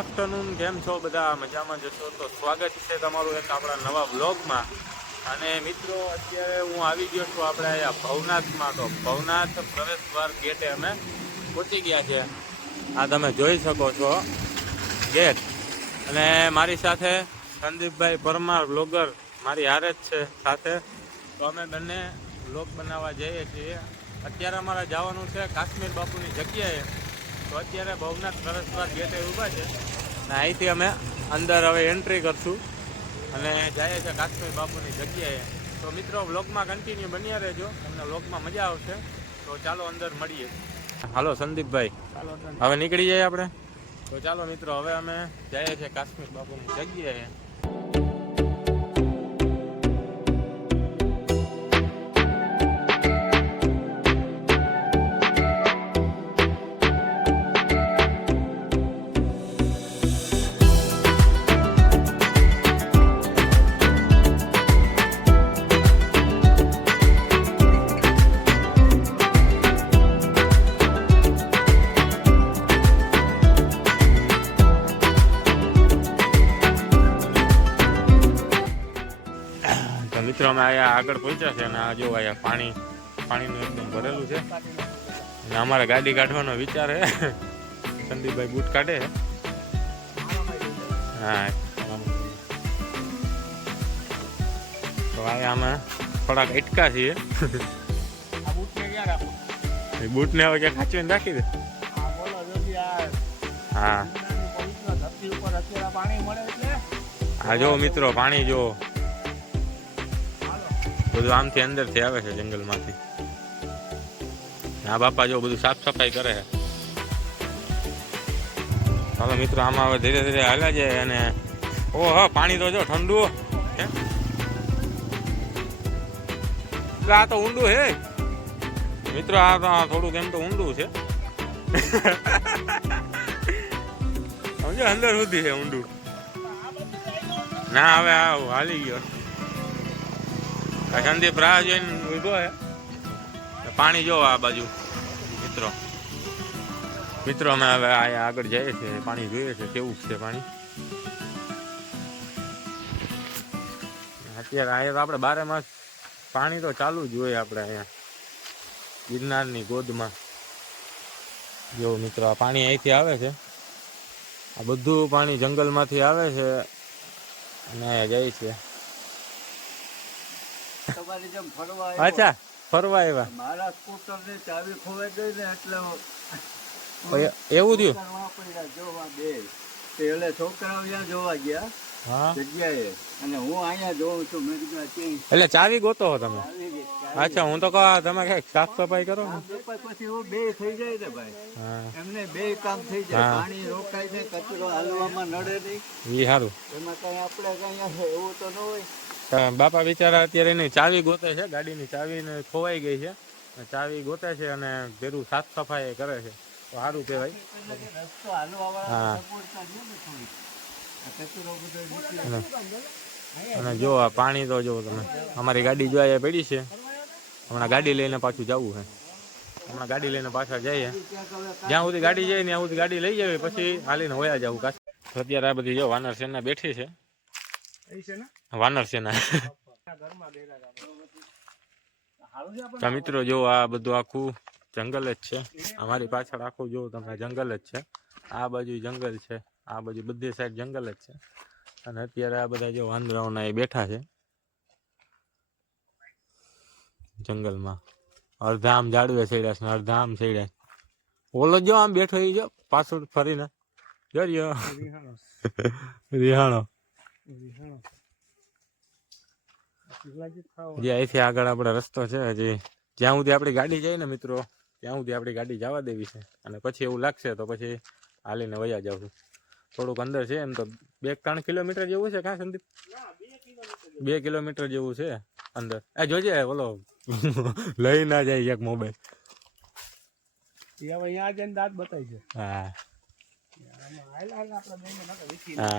Afternoon કેમ છો? બધા મજામાં જશો? તો સ્વાગત છે તમારું એક આપણા નવા બ્લોગમાં અને મિત્રો, અત્યારે હું આવી ગયો છું આપણે અહીંયા ભવનાથમાં. તો ભવનાથ પ્રવેશ દ્વાર ગેટે અમે પહોંચી ગયા છે. આ તમે જોઈ શકો છો ગેટ. અને મારી સાથે સંદીપભાઈ પરમાર, બ્લોગર, મારી હારે જ છે સાથે. તો અમે બંને બ્લોગ બનાવવા જઈએ છીએ. અત્યારે અમારે જવાનું છે કાશ્મીર બાપુની જગ્યાએ. તો અત્યારે ભવનાથ પ્રવેશદ્વાર ગેટે ઊભા છે. અને અહીંથી અમે અંદર હવે એન્ટ્રી કરશું. અને જઈએ છે કાશ્મીર બાપુની જગ્યાએ. તો મિત્રો વ્લોગમાં કન્ટિન્યુ બન્યા રહેજો. તમને વ્લોગમાં મજા આવશે. તો ચાલો અંદર મળીએ. હાલો સંદીપભાઈ. હવે નીકળી જઈએ આપણે? તો ચાલો મિત્રો હવે અમે જઈએ છીએ કાશ્મીર બાપુની જગ્યાએ. મિત્રો, અમે અહીંયા આગળ પહોંચ્યા છે અને આ જો અહીંયા પાણી પાણીનું એકદમ ભરેલું છે. અને અમારે ગાડી કાઢવાનો વિચાર છે. સંદીપભાઈ બૂટ કાઢે હા, તો અહીંયા અમે થોડાક અટકા છીએ. બૂટને હવે ક્યાં ખાચવીને રાખી દે. હા. હા, જો મિત્રો, પાણી જો બધું આમથી અંદરથી આવે છે જંગલમાંથી. આ બાપા જો બધું સાફ સફાઈ કરે છે. ચાલો મિત્રો, આમાં હવે ધીરે ધીરે હાલ્યા જાય અને ઓહો, પાણી તો જો ઠંડુ. આ તો ઊંડું હે મિત્રો, આ તો થોડુંક એમ તો ઊંડું છે. સમજો, અંદર સુધી છે ઊંડું. ના, હવે આવું હાલી ગયો. સંદીપ રાહ જોઈને ઊભો હે. પાણી જો આ બાજુ, મિત્રો. મિત્રો, અમે હવે અહીંયા આગળ જઈએ છીએ, પાણી જોઈએ છે, કેવું છે પાણી? અત્યારે અહીંયા તો આપણે બારે માસ પાણી તો ચાલુ જ હોય આપણે અહીંયા, ગિરનારની ગોદમાં. જો મિત્રો, આ પાણી અહીંથી આવે છે. આ બધું પાણી જંગલમાંથી આવે છે અને અહીંયા જાય છે. તમારી જેમ ફરવા અચ્છા ફરવા આવ્યા. મારા સ્કૂટરની ચાવી ખોવાઈ ગઈ ને એટલે એવું થયું? જોવા બે. એટલે છોકરાઓ ત્યાં જોવા ગયા જગ્યાએ. અને હું અહીંયા જોઉં છું. મેં કીધું એટલે ચાવી ગોતો હો તમે? અચ્છા હું તો કહું તમે કંઈક સાફ સફાઈ કરો ને પછી બે થઈ જાય ને ભાઈ. એમને બે કામ થઈ જાય. પાણી રોકાય છે કચરો હાલવામાં નડે નહીં. એ સારું એમાં કઈ આપણે કઈ એવું તો ન હોય. બાપા બિચારા અત્યારે એની ચાવી ગોતે છે, ગાડીની ચાવી ખોવાઈ ગઈ છે. ચાવી ગોતે છે અને ભેરું સાફ સફાઈ કરે છે. તો સારું કહેવાય. હા. અને જો આ પાણી તો જો તમે, અમારી ગાડી જો અહીંયા પડી છે. હમણાં ગાડી લઈને પાછું જવું છે. હમણાં ગાડી લઈને પાછા જઈએ. જ્યાં સુધી ગાડી જાય ત્યાં સુધી ગાડી લઈ જવી, પછી હાલીને વયા જવું. અત્યારે આ બધી જો વાનર સેના બેઠી છે. વાનર તો મિત્રો જો આ બધું આખું જંગલ જ છે. અમારી પાછળ આખું જો તમે જંગલ જ છે. આ બાજુ જંગલ છે. આ બાજુ બધી સાઈડ જંગલ જ છે. અને અત્યારે આ બધા જો વાંદરાઓના એ બેઠા છે. જંગલમાં. અડધા આમ જાડવે ચડ્યા છે અડધા આમ ચડ્યા ઓલો જો આમ બેઠો એ જો પાછળ ફરીને. જો રિહાણો. રિહાણો. જે અહીંથી આગળ આપણે રસ્તો છે હજી જ્યાં સુધી આપણી ગાડી જાય ને મિત્રો ત્યાં સુધી આપણી ગાડી જવા દેવી છે. અને પછી એવું લાગશે તો પછી હાલીને વયા જાવ થોડુંક અંદર છે એમ તો બે ત્રણ કિલોમીટર જેવું છે કાં સંદીપ? બે કિલોમીટર જેવું છે. અંદર. એ જોજે બોલો લઈ ના જાય એક મોબાઈલ. હા.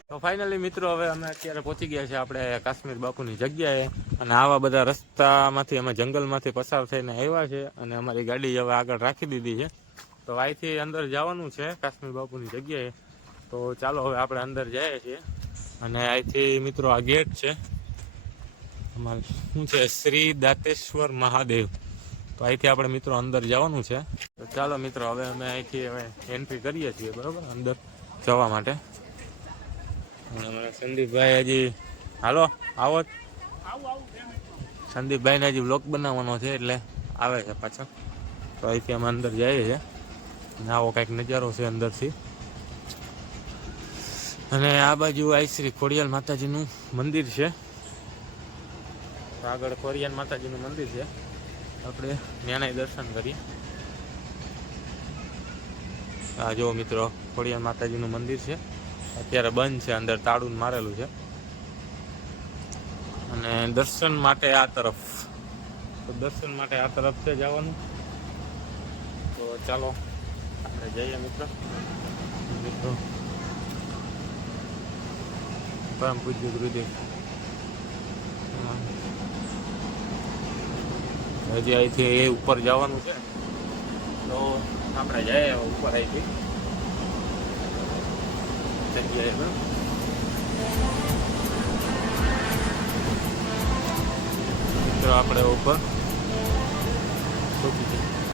તો ફાઇનલી મિત્રો હવે અમે અત્યારે પહોંચી ગયા છે આપણે કાશ્મીર બાપુની જગ્યાએ. અને આવા બધા રસ્તામાંથી અમે જંગલમાંથી પસાર થઈને આવ્યા છે અને અમારી ગાડી હવે આગળ રાખી દીધી છે. તો અહીંથી અંદર જવાનું છે કાશ્મીર બાપુની જગ્યાએ. તો ચાલો હવે આપણે અંદર જઈએ છીએ. અને અહીંથી મિત્રો આ ગેટ છે. અમારે શું છે? શ્રી દાંતેશ્વર મહાદેવ. તો અહીંથી આપણે મિત્રો અંદર જવાનું છે. તો ચાલો મિત્રો, હવે અમે અહીંથી હવે એન્ટ્રી કરીએ છીએ, બરાબર? અંદર. જવા માટે. અમારા સંદીપભાઈ હજી, હાલો, આવો. સંદીપભાઈને હજી બ્લોગ બનાવવાનો છે એટલે આવે છે પાછળ તો અહીંથી અમે અંદર જઈએ છીએ. આવો કંઈક નજારો છે અંદરથી. અને આ બાજુ આઈ શ્રી ખોડિયાલ માતાજીનું મંદિર છે. આગળ ખોડિયાલ માતાજીનું મંદિર છે. આપણે ત્યાંના દર્શન કરીએ. આ જો મિત્રો, ખોડિયાર માતાજીનું મંદિર છે. અત્યારે બંધ છે, અંદર તાળું મારેલું છે. અને દર્શન માટે આ તરફ. તો દર્શન માટે આ તરફ છે જવાનું. તો ચાલો, આપણે જઈએ મિત્રો. મિત્રો. પરમ પૂજ્ય ગુરુદેવ. હજી અહીંથી એ ઉપર જવાનું છે. તો આપણે જઈએ ઉપર અહીંથી જગ્યાએ મિત્રો આપણે ઉપર. જઈએ